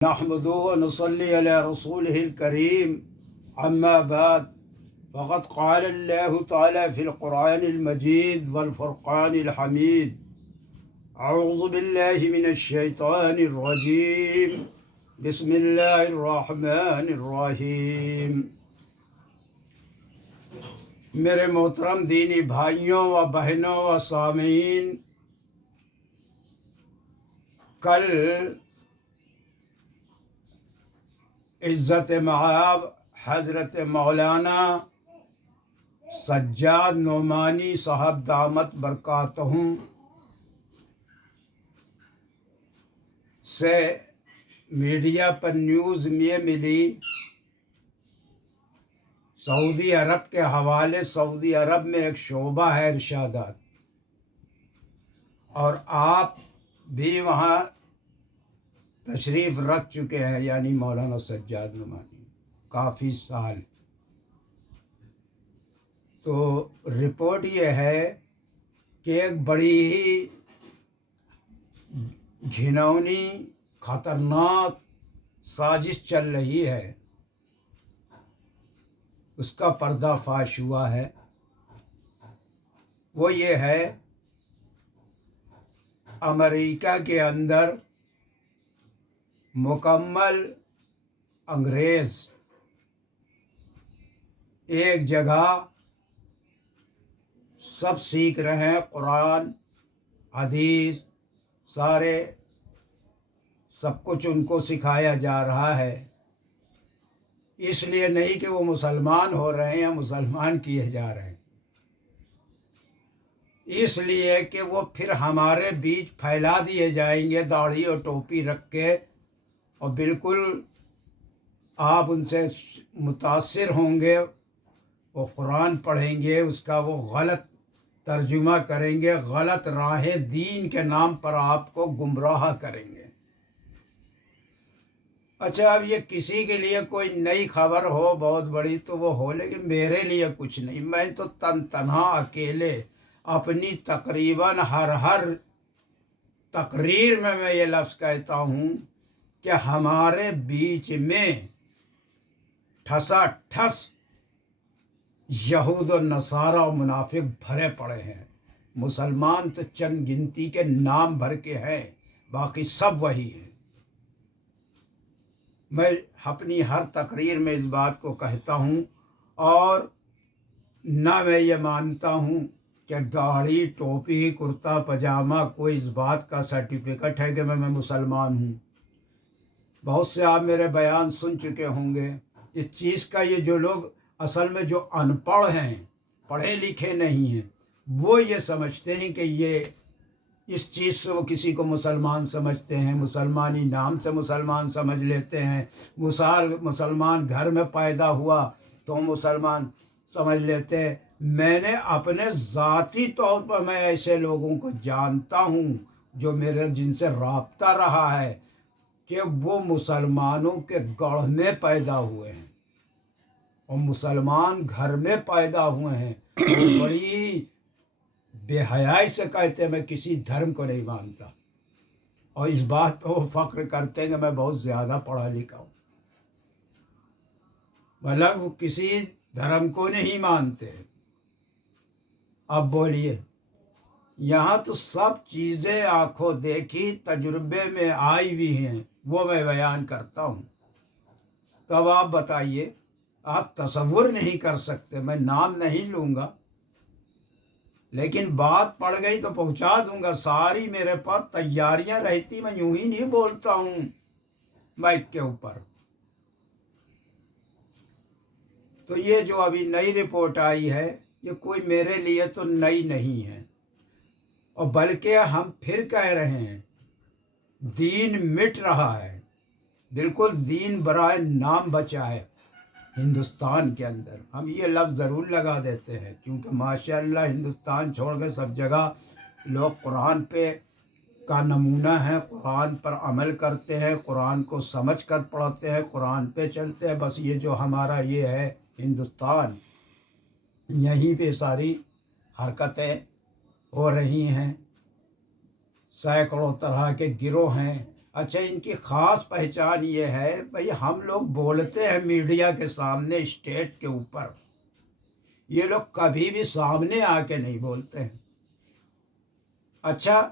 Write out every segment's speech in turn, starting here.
نحمده ونصلي على رسوله الكريم أما بعد فقد قال الله تعالى في القرآن المجيد والفرقان الحميد أعوذ بالله من الشيطان الرجيم بسم الله الرحمن الرحيم میرے محترم دینی بھائیوں و بہنوں و سامعین، کل عزت مآب حضرت مولانا سجاد نعمانی صاحب دامت برکاتہم سے میڈیا پر نیوز میں ملی، سعودی عرب کے حوالے سعودی عرب میں ایک شعبہ ہے ارشادات، اور آپ بھی وہاں تشریف رکھ چکے ہیں، یعنی مولانا سجاد نعمانی کافی سال۔ تو رپورٹ یہ ہے کہ ایک بڑی ہی گھناؤنی خطرناک سازش چل رہی ہے، اس کا پردہ فاش ہوا ہے۔ وہ یہ ہے، امریکہ کے اندر مکمل انگریز ایک جگہ سب سیکھ رہے ہیں، قرآن حدیث سارے سب کچھ ان کو سکھایا جا رہا ہے۔ اس لیے نہیں کہ وہ مسلمان ہو رہے ہیں یا مسلمان کیے جا رہے ہیں، اس لیے کہ وہ پھر ہمارے بیچ پھیلا دیے جائیں گے داڑھی اور ٹوپی رکھ کے، اور بالکل آپ ان سے متاثر ہوں گے، وہ قرآن پڑھیں گے، اس کا وہ غلط ترجمہ کریں گے، غلط راہ دین کے نام پر آپ کو گمراہ کریں گے۔ اچھا، اب یہ کسی کے لیے کوئی نئی خبر ہو بہت بڑی تو وہ ہو، لیکن میرے لیے کچھ نہیں۔ میں تو تنہا اکیلے اپنی تقریباً ہر تقریر میں یہ لفظ کہتا ہوں کہ ہمارے بیچ میں ٹھسا ٹھس یہود و نصارہ و منافق بھرے پڑے ہیں۔ مسلمان تو چند گنتی کے نام بھر کے ہیں، باقی سب وہی ہیں۔ میں اپنی ہر تقریر میں اس بات کو کہتا ہوں، اور نہ میں یہ مانتا ہوں کہ داڑھی ٹوپی کرتا پاجامہ کوئی اس بات کا سرٹیفکیٹ ہے کہ میں مسلمان ہوں۔ بہت سے آپ میرے بیان سن چکے ہوں گے۔ اس چیز کا یہ جو لوگ اصل میں جو ان پڑھ ہیں، پڑھے لکھے نہیں ہیں، وہ یہ سمجھتے ہیں کہ یہ اس چیز سے وہ کسی کو مسلمان سمجھتے ہیں، مسلمانی نام سے مسلمان سمجھ لیتے ہیں، مسلمان گھر میں پیدا ہوا تو مسلمان سمجھ لیتے ہیں۔ میں نے اپنے ذاتی طور پر میں ایسے لوگوں کو جانتا ہوں جو میرے جن سے رابطہ رہا ہے کہ وہ مسلمانوں کے گڑھ میں پیدا ہوئے ہیں اور مسلمان گھر میں پیدا ہوئے ہیں، وہ بڑی بے حیائی سے کہتے ہیں میں کسی دھرم کو نہیں مانتا، اور اس بات پہ وہ فخر کرتے ہیں کہ میں بہت زیادہ پڑھا لکھا ہوں، مطلب وہ کسی دھرم کو نہیں مانتے۔ اب بولیے، یہاں تو سب چیزیں آنکھوں دیکھی تجربے میں آئی بھی ہیں، وہ میں بیان کرتا ہوں۔ تو اب آپ بتائیے، آپ تصور نہیں کر سکتے، میں نام نہیں لوں گا لیکن بات پڑ گئی تو پہنچا دوں گا۔ ساری میرے پاس تیاریاں رہتی، میں یوں ہی نہیں بولتا ہوں مائک کے اوپر۔ تو یہ جو ابھی نئی رپورٹ آئی ہے، یہ کوئی میرے لیے تو نئی نہیں ہے، اور بلکہ ہم پھر کہہ رہے ہیں دین مٹ رہا ہے، بالکل دین برائے نام بچا ہے ہندوستان کے اندر۔ ہم یہ لفظ ضرور لگا دیتے ہیں کیونکہ ماشاءاللہ ہندوستان چھوڑ کے سب جگہ لوگ قرآن پہ کا نمونہ ہیں، قرآن پر عمل کرتے ہیں، قرآن کو سمجھ کر پڑھتے ہیں، قرآن پہ چلتے ہیں۔ بس یہ جو ہمارا یہ ہے ہندوستان، یہیں پہ ساری حرکتیں ہو رہی ہیں، سینکڑوں طرح کے گروہ ہیں، اچھا، ان کی خاص پہچان یہ ہے بھئی، ہم لوگ بولتے ہیں میڈیا کے سامنے، اسٹیج کے اوپر، یہ لوگ کبھی بھی سامنے آ کے نہیں بولتے ہیں۔ اچھا،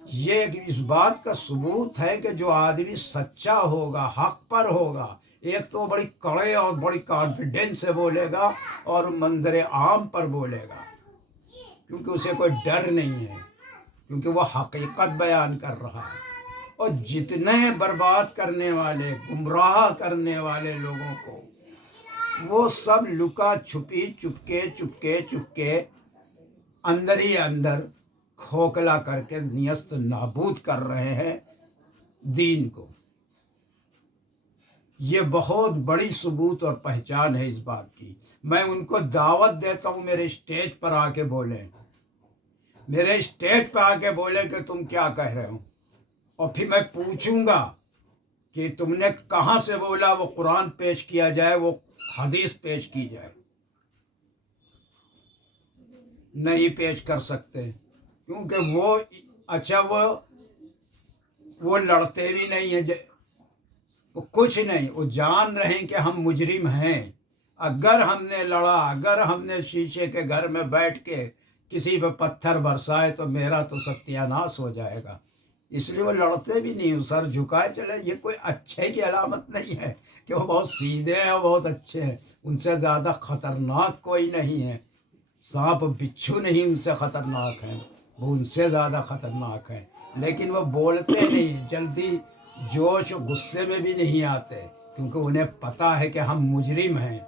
یہ اس بات کا ثبوت ہے کہ جو آدمی سچا ہوگا، حق پر ہوگا، ایک تو بڑی کڑے اور بڑی کانفیڈنس سے بولے گا اور منظر عام پر بولے گا، کیونکہ اسے کوئی ڈر نہیں ہے، کیونکہ وہ حقیقت بیان کر رہا ہے۔ اور جتنے برباد کرنے والے، گمراہ کرنے والے لوگوں کو، وہ سب لکا چھپی، چپکے اندر ہی اندر کھوکھلا کر کے نیست نابود کر رہے ہیں دین کو۔ یہ بہت بڑی ثبوت اور پہچان ہے اس بات کی۔ میں ان کو دعوت دیتا ہوں میرے اسٹیج پر آ کے بولیں، میرے اسٹیج پہ آ کے بولیں کہ تم کیا کہہ رہے ہو، اور پھر میں پوچھوں گا کہ تم نے کہاں سے بولا، وہ قرآن پیش کیا جائے، وہ حدیث پیش کی جائے۔ نہیں پیش کر سکتے، کیونکہ وہ اچھا وہ لڑتے بھی نہیں ہیں، وہ کچھ نہیں، وہ جان رہے ہیں کہ ہم مجرم ہیں۔ اگر ہم نے لڑا، اگر ہم نے شیشے کے گھر میں بیٹھ کے کسی پہ پتھر برسائے تو میرا تو ستیہ ناش ہو جائے گا، اس لیے وہ لڑتے بھی نہیں، سر جھکائے چلے۔ یہ کوئی اچھے کی علامت نہیں ہے کہ وہ بہت سیدھے ہیں، وہ بہت اچھے ہیں۔ ان سے زیادہ خطرناک کوئی نہیں ہے، سانپ بچھو نہیں ان سے خطرناک ہیں، وہ ان سے زیادہ خطرناک ہیں، لیکن وہ بولتے نہیں، جلدی جوش و غصے میں بھی نہیں آتے، کیونکہ انہیں پتہ ہے کہ ہم مجرم ہیں۔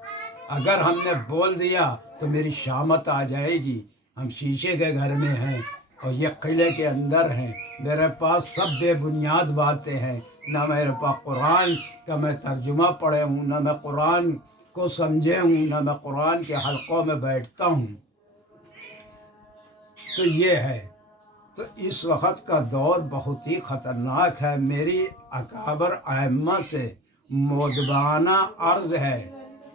اگر ہم نے بول دیا تو میری شامت آ جائے گی، ہم شیشے کے گھر میں ہیں اور یہ قلعے کے اندر ہیں، میرے پاس سب بے بنیاد باتیں ہیں، نہ میرے پاس قرآن کا میں ترجمہ پڑھے ہوں، نہ میں قرآن کو سمجھے ہوں، نہ میں قرآن کے حلقوں میں بیٹھتا ہوں۔ تو یہ ہے، تو اس وقت کا دور بہت ہی خطرناک ہے۔ میری اکابر ائمہ سے مؤدبانہ عرض ہے،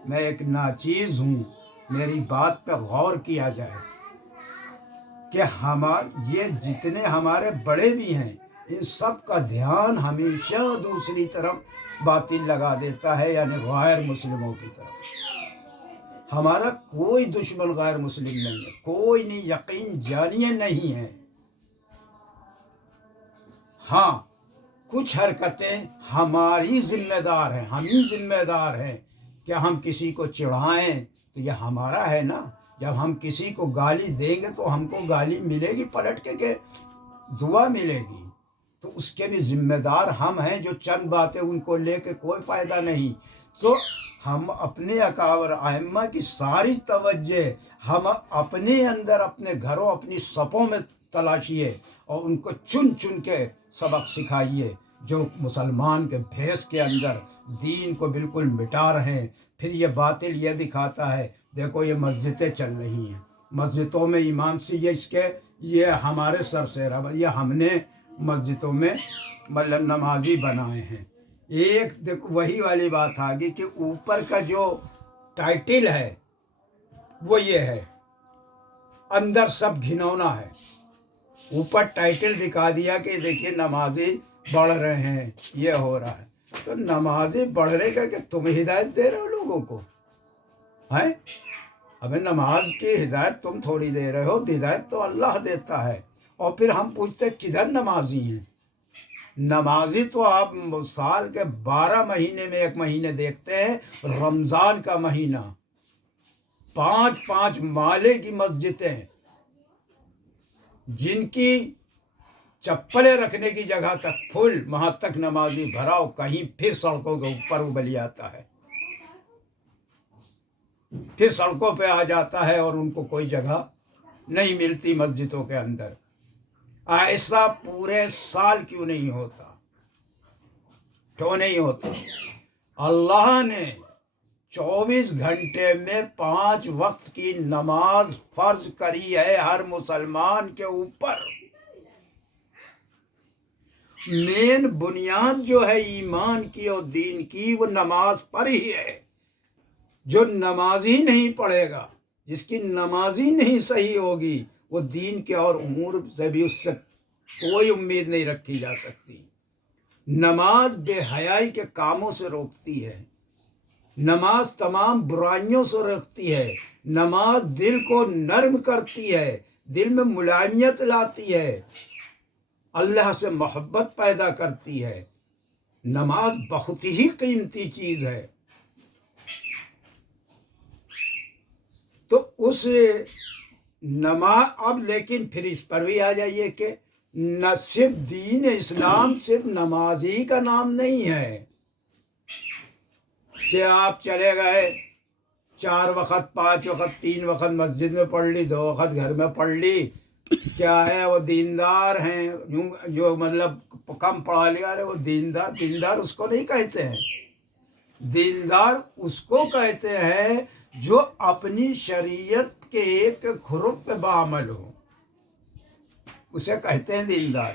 میں ایک ناچیز ہوں، میری بات پہ غور کیا جائے کہ یہ جتنے ہمارے بڑے بھی ہیں، ان سب کا دھیان ہمیشہ دوسری طرف باطل لگا دیتا ہے، یعنی غیر مسلموں کی طرف۔ ہمارا کوئی دشمن غیر مسلم نہیں ہے، کوئی نہیں، یقین جانیے نہیں ہے۔ ہاں، کچھ حرکتیں ہماری ذمہ دار ہیں، ہم ہی ذمہ دار ہیں کہ ہم کسی کو چڑھائیں تو یہ ہمارا ہے نا۔ جب ہم کسی کو گالی دیں گے تو ہم کو گالی ملے گی پلٹ کے کہ دعا ملے گی، تو اس کے بھی ذمہ دار ہم ہیں۔ جو چند باتیں ان کو لے کے کوئی فائدہ نہیں، تو ہم اپنے اکابر ائمہ کی ساری توجہ ہم اپنے اندر، اپنے گھروں، اپنی صفوں میں تلاشیے اور ان کو چن چن کے سبق سکھائیے، جو مسلمان کے بھیس کے اندر دین کو بالکل مٹا رہے ہیں۔ پھر یہ باطل یہ دکھاتا ہے، دیکھو یہ مسجدیں چل رہی ہیں، مسجدوں میں امام سے یہ ہمارے سر سے رہا، یہ ہم نے مسجدوں میں مطلب نمازی بنائے ہیں۔ ایک دیکھو وہی والی بات آ گئی کہ اوپر کا جو ٹائٹل ہے وہ یہ ہے، اندر سب گھنونا ہے۔ اوپر ٹائٹل دکھا دیا کہ دیکھیے نمازی بڑھ رہے ہیں، یہ ہو رہا ہے، تو نمازی بڑھنے کا کہ تم ہدایت دے رہے ہو لوگوں کو ہیں؟ ہمیں نماز کی ہدایت تم تھوڑی دے رہے ہو، ہدایت تو اللہ دیتا ہے۔ اور پھر ہم پوچھتے کدھر نمازی ہیں؟ نمازی تو آپ سال کے 12 مہینے میں ایک مہینے دیکھتے ہیں، رمضان کا مہینہ، 5 مالے کی مسجدیں، جن کی چپلیں رکھنے کی جگہ تک فل، وہاں تک نمازی بھراؤ، کہیں پھر سڑکوں کے اوپر ابلی آتا ہے، پھر سڑکوں پہ آ جاتا ہے اور ان کو کوئی جگہ نہیں ملتی مسجدوں کے اندر۔ ایسا پورے سال کیوں نہیں ہوتا؟ کیوں نہیں ہوتا؟ اللہ نے 24 گھنٹے میں 5 وقت کی نماز فرض کری ہے ہر مسلمان کے اوپر۔ مین بنیاد جو ہے ایمان کی اور دین کی، وہ نماز پر ہی ہے۔ جو نماز ہی نہیں پڑھے گا، جس کی نماز ہی نہیں صحیح ہوگی، وہ دین کے اور امور سے بھی اس سے کوئی امید نہیں رکھی جا سکتی۔ نماز بے حیائی کے کاموں سے روکتی ہے، نماز تمام برائیوں سے روکتی ہے، نماز دل کو نرم کرتی ہے، دل میں ملائمیت لاتی ہے، اللہ سے محبت پیدا کرتی ہے۔ نماز بہت ہی قیمتی چیز ہے۔ تو اس نماز اب لیکن پھر اس پر بھی آ جائیے کہ نہ صرف دین اسلام صرف نمازی کا نام نہیں ہے کہ آپ چلے گئے 4 وقت 5 وقت 3 وقت مسجد میں پڑھ لی، 2 وقت گھر میں پڑھ لی، کیا ہے وہ دیندار ہیں، جو مطلب کم پڑھا لیا رہے وہ دیندار اس کو نہیں کہتے ہیں۔ دیندار اس کو کہتے ہیں جو اپنی شریعت کے ایک حکم پہ بعمل ہو، اسے کہتے ہیں دیندار۔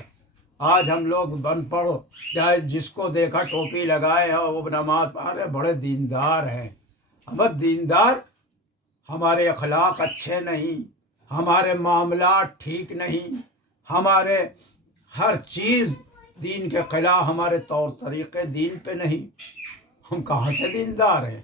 آج ہم لوگ بن پڑھو چاہے جس کو دیکھا ٹوپی لگائے ہیں وہ نماز پڑھ رہے بڑے دیندار ہیں، ہمیں دیندار ہمارے اخلاق اچھے نہیں، ہمارے معاملات ٹھیک نہیں، ہمارے ہر چیز دین کے خلاف، ہمارے طور طریقے دین پہ نہیں، ہم کہاں سے دیندار ہیں؟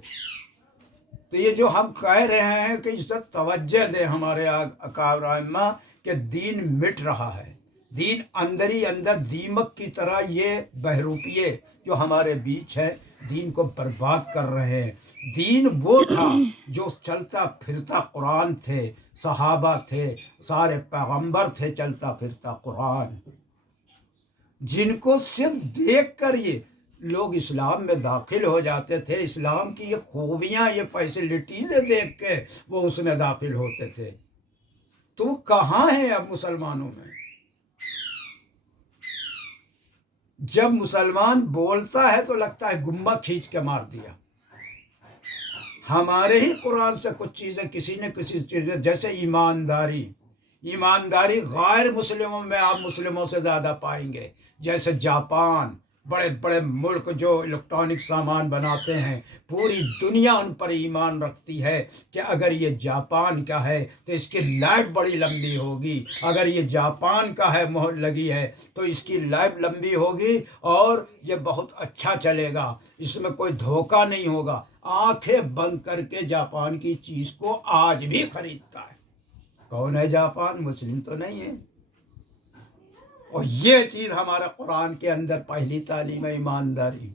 تو یہ جو ہم کہہ رہے ہیں کہ اس طرح توجہ دیں ہمارے اکابر ائمہ کہ دین مٹ رہا ہے، دین اندر ہی اندر دیمک کی طرح یہ بہروپیے جو ہمارے بیچ ہے دین کو برباد کر رہے ہیں۔ دین وہ تھا جو چلتا پھرتا قرآن تھے، صحابہ تھے، سارے پیغمبر تھے، چلتا پھرتا قرآن، جن کو صرف دیکھ کر یہ لوگ اسلام میں داخل ہو جاتے تھے، اسلام کی یہ خوبیاں یہ فیسلٹیزیں دیکھ کے وہ اس میں داخل ہوتے تھے۔ تو وہ کہاں ہیں اب مسلمانوں میں؟ جب مسلمان بولتا ہے تو لگتا ہے گمہ کھینچ کے مار دیا۔ ہمارے ہی قرآن سے کچھ چیزیں کسی نہ کسی چیزیں، جیسے ایمانداری غیر مسلموں میں آپ مسلموں سے زیادہ پائیں گے، جیسے جاپان، بڑے بڑے ملک جو الیکٹرانک سامان بناتے ہیں، پوری دنیا ان پر ایمان رکھتی ہے کہ اگر یہ جاپان کا ہے تو اس کی لائف بڑی لمبی ہوگی، اگر یہ جاپان کا ہے مہر لگی ہے تو اس کی لائف لمبی ہوگی اور یہ بہت اچھا چلے گا، اس میں کوئی دھوکہ نہیں ہوگا۔ آنکھیں بند کر کے جاپان کی چیز کو آج بھی خریدتا ہے۔ کون ہے جاپان؟ مسلم تو نہیں ہے۔ اور یہ چیز ہمارا قرآن کے اندر پہلی تعلیم ہے ایمانداری،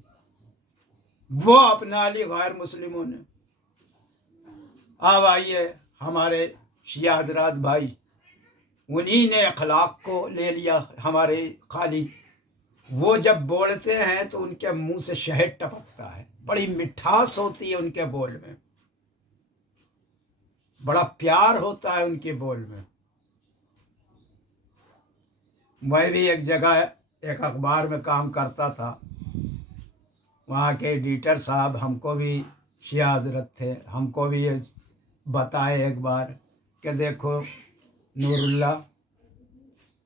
وہ اپنا لی غیر مسلموں نے۔ اب آئیے ہمارے شیعہ حضرات بھائی، انہی نے اخلاق کو لے لیا ہمارے خالی، وہ جب بولتے ہیں تو ان کے منہ سے شہد ٹپکتا ہے، بڑی مٹھاس ہوتی ہے ان کے بول میں، بڑا پیار ہوتا ہے ان کے بول میں۔ میں بھی ایک جگہ ایک اخبار میں کام کرتا تھا، وہاں کے ایڈیٹر صاحب ہم کو بھی شیعہ حضرت تھے، ہم کو بھی یہ بتائے ایک بار کہ دیکھو نور اللہ،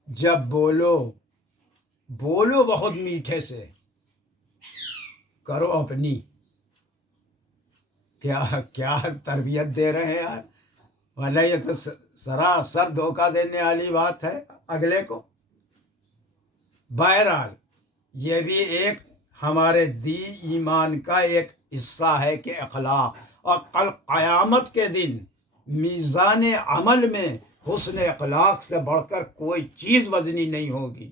جب بولو بہت میٹھے سے، کرو اپنی۔ کیا تربیت دے رہے ہیں یار، ورنہ یہ تو سراسر دھوکہ دینے والی بات ہے اگلے کو۔ بہرحال یہ بھی ایک ہمارے دین ایمان کا ایک حصہ ہے کہ اخلاق، اور کل قیامت کے دن میزان عمل میں حسن اخلاق سے بڑھ کر کوئی چیز وزنی نہیں ہوگی،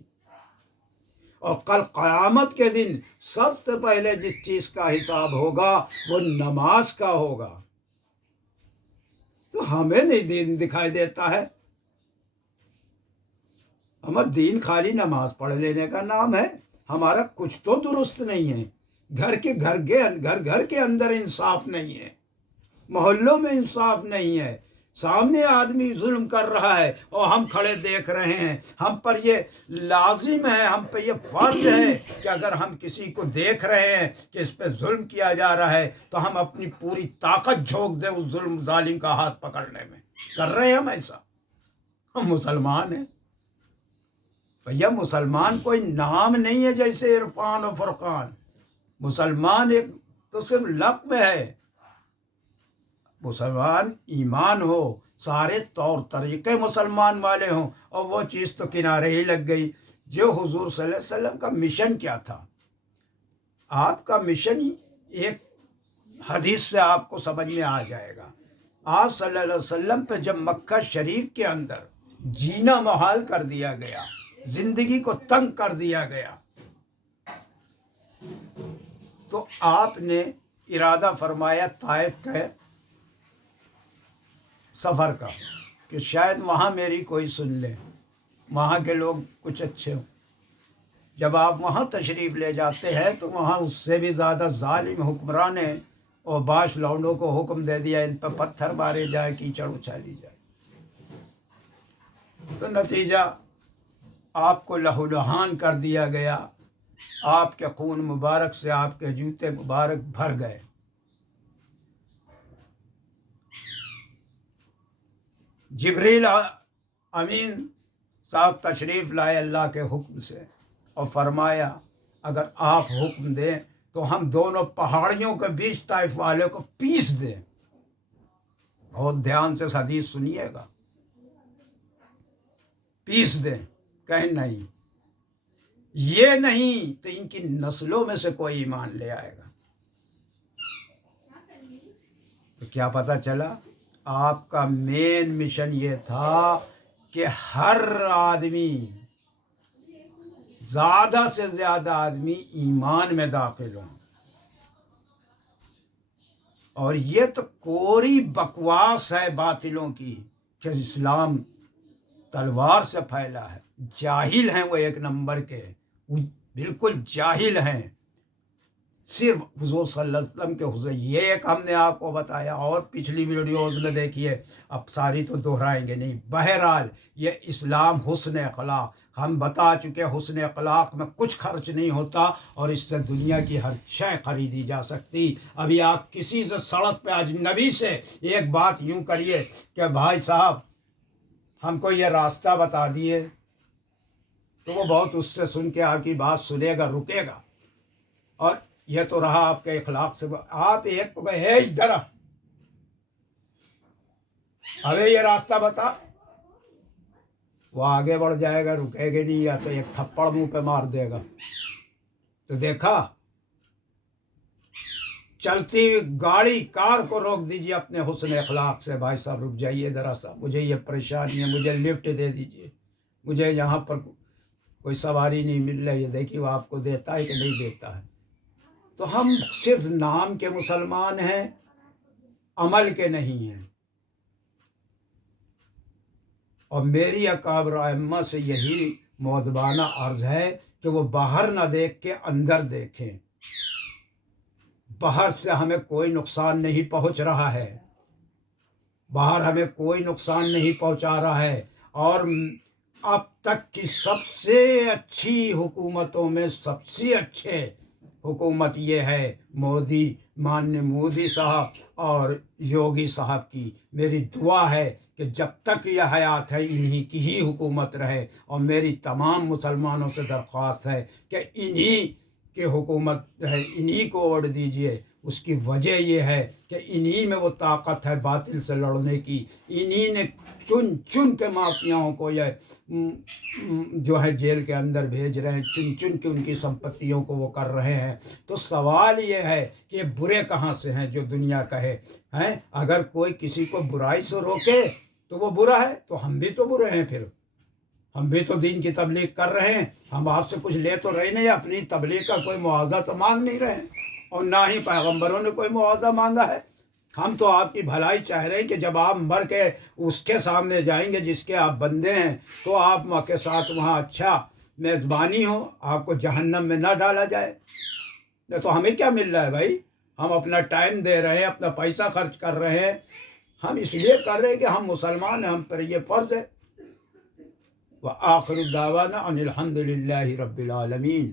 اور کل قیامت کے دن سب سے پہلے جس چیز کا حساب ہوگا وہ نماز کا ہوگا۔ تو ہمیں نہیں دین دکھائی دیتا ہے، ہمارا دین خالی نماز پڑھ لینے کا نام ہے، ہمارا کچھ تو درست نہیں ہے، گھر کے اندر انصاف نہیں ہے، محلوں میں انصاف نہیں ہے، سامنے آدمی ظلم کر رہا ہے اور ہم کھڑے دیکھ رہے ہیں، ہم پر یہ لازم ہے، ہم پہ یہ فرض ہے کہ اگر ہم کسی کو دیکھ رہے ہیں کہ اس پہ ظلم کیا جا رہا ہے تو ہم اپنی پوری طاقت جھونک دیں اس ظالم کا ہاتھ پکڑنے میں۔ کر رہے ہیں ہم ایسا؟ ہم مسلمان ہیں بھیا، مسلمان کوئی نام نہیں ہے جیسے عرفان و فرقان، مسلمان ایک تو صرف لقب ہے، مسلمان ایمان ہو، سارے طور طریقے مسلمان والے ہوں، اور وہ چیز تو کنارے ہی لگ گئی۔ جو حضور صلی اللہ علیہ وسلم کا مشن کیا تھا، آپ کا مشن ہی ایک حدیث سے آپ کو سمجھ میں آ جائے گا۔ آپ صلی اللہ علیہ وسلم پہ جب مکہ شریف کے اندر جینا محال کر دیا گیا، زندگی کو تنگ کر دیا گیا، تو آپ نے ارادہ فرمایا طائف کے سفر کا کہ شاید وہاں میری کوئی سن لے، وہاں کے لوگ کچھ اچھے ہوں۔ جب آپ وہاں تشریف لے جاتے ہیں تو وہاں اس سے بھی زیادہ ظالم حکمران نے اور باش لونڈوں کو حکم دے دیا ان پہ پتھر مارے جائے، کیچڑ اچھالی جائے۔ تو نتیجہ آپ کو لہو لہان کر دیا گیا، آپ کے خون مبارک سے آپ کے جوتے مبارک بھر گئے۔ جبریل امین صاحب تشریف لائے اللہ کے حکم سے اور فرمایا اگر آپ حکم دیں تو ہم دونوں پہاڑیوں کے بیچ طائف والے کو پیس دیں۔ بہت دھیان سے حدیث سنیے گا، پیس دیں۔ کہیں نہیں، یہ نہیں تو ان کی نسلوں میں سے کوئی ایمان لے آئے گا۔ تو کیا پتہ چلا؟ آپ کا مین مشن یہ تھا کہ ہر آدمی، زیادہ سے زیادہ آدمی ایمان میں داخل ہوں۔ اور یہ تو کوری بکواس ہے باطلوں کی کہ اسلام تلوار سے پھیلا ہے۔ جاہل ہیں وہ ایک نمبر کے، وہ بالکل جاہل ہیں۔ صرف حضور صلی اللہ علیہ وسلم کے حضور، یہ ایک ہم نے آپ کو بتایا، اور پچھلی ویڈیوز میں دیکھیے، اب ساری تو دہرائیں گے نہیں۔ بہرحال یہ اسلام حسن اخلاق، ہم بتا چکے حسن اخلاق میں کچھ خرچ نہیں ہوتا اور اس سے دنیا کی ہر شے خریدی جا سکتی۔ ابھی آپ کسی سے سڑک پہ اجنبی سے ایک بات یوں کریے کہ بھائی صاحب ہم کو یہ راستہ بتا دیے، تو وہ بہت اس سے سن کے آپ کی بات سنے گا، رکے گا۔ اور یہ تو رہا آپ کے اخلاق سے، آپ ایک کو کہے اس طرف ابھی یہ راستہ بتا، وہ آگے بڑھ جائے گا، رکے گا نہیں، یا تو ایک تھپڑ منہ پہ مار دے گا۔ تو دیکھا، چلتی گاڑی کار کو روک دیجیے اپنے حسن اخلاق سے، بھائی صاحب رک جائیے ذرا سا، مجھے یہ پریشانی ہے، مجھے لفٹ دے دیجیے، مجھے یہاں پر کوئی سواری نہیں مل رہی ہے، دیکھیے وہ آپ کو دیتا ہے کہ نہیں دیتا ہے۔ تو ہم صرف نام کے مسلمان ہیں، عمل کے نہیں ہیں۔ اور میری اکابر ائمہ سے یہی مؤدبانہ عرض ہے کہ وہ باہر نہ دیکھ کے اندر دیکھیں۔ باہر سے ہمیں کوئی نقصان نہیں پہنچ رہا ہے، باہر ہمیں کوئی نقصان نہیں پہنچا رہا ہے۔ اور اب تک کی سب سے اچھی حکومتوں میں سب سے اچھے حکومت یہ ہے مانیہ مودی صاحب اور یوگی صاحب کی۔ میری دعا ہے کہ جب تک یہ حیات ہے انہی کی ہی حکومت رہے، اور میری تمام مسلمانوں سے درخواست ہے کہ انہی کی حکومت رہے، انہی کو ووٹ دیجیے۔ اس کی وجہ یہ ہے کہ انہی میں وہ طاقت ہے باطل سے لڑنے کی، انہی نے چن چن کے مافیاؤں کو یہ جو ہے جیل کے اندر بھیج رہے ہیں، چن چن کے ان کی سمپتیوں کو وہ کر رہے ہیں۔ تو سوال یہ ہے کہ یہ برے کہاں سے ہیں جو دنیا کہے ہیں؟ اگر کوئی کسی کو برائی سے روکے تو وہ برا ہے، تو ہم بھی تو برے ہیں، پھر ہم بھی تو دین کی تبلیغ کر رہے ہیں، ہم آپ سے کچھ لے تو رہے نہیں، اپنی تبلیغ کا کوئی معاوضہ تو مانگ نہیں رہے ہیں، اور نہ ہی پیغمبروں نے کوئی معاوضہ مانگا ہے۔ ہم تو آپ کی بھلائی چاہ رہے ہیں کہ جب آپ مر کے اس کے سامنے جائیں گے جس کے آپ بندے ہیں، تو آپ وہاں کے ساتھ وہاں اچھا میزبانی ہو، آپ کو جہنم میں نہ ڈالا جائے۔ نہیں تو ہمیں کیا مل رہا ہے بھائی؟ ہم اپنا ٹائم دے رہے ہیں، اپنا پیسہ خرچ کر رہے ہیں، ہم اس لیے کر رہے ہیں کہ ہم مسلمان ہیں، ہم پر یہ فرض ہے۔ وآخر دعوانا ان الحمد للہ رب العالمین۔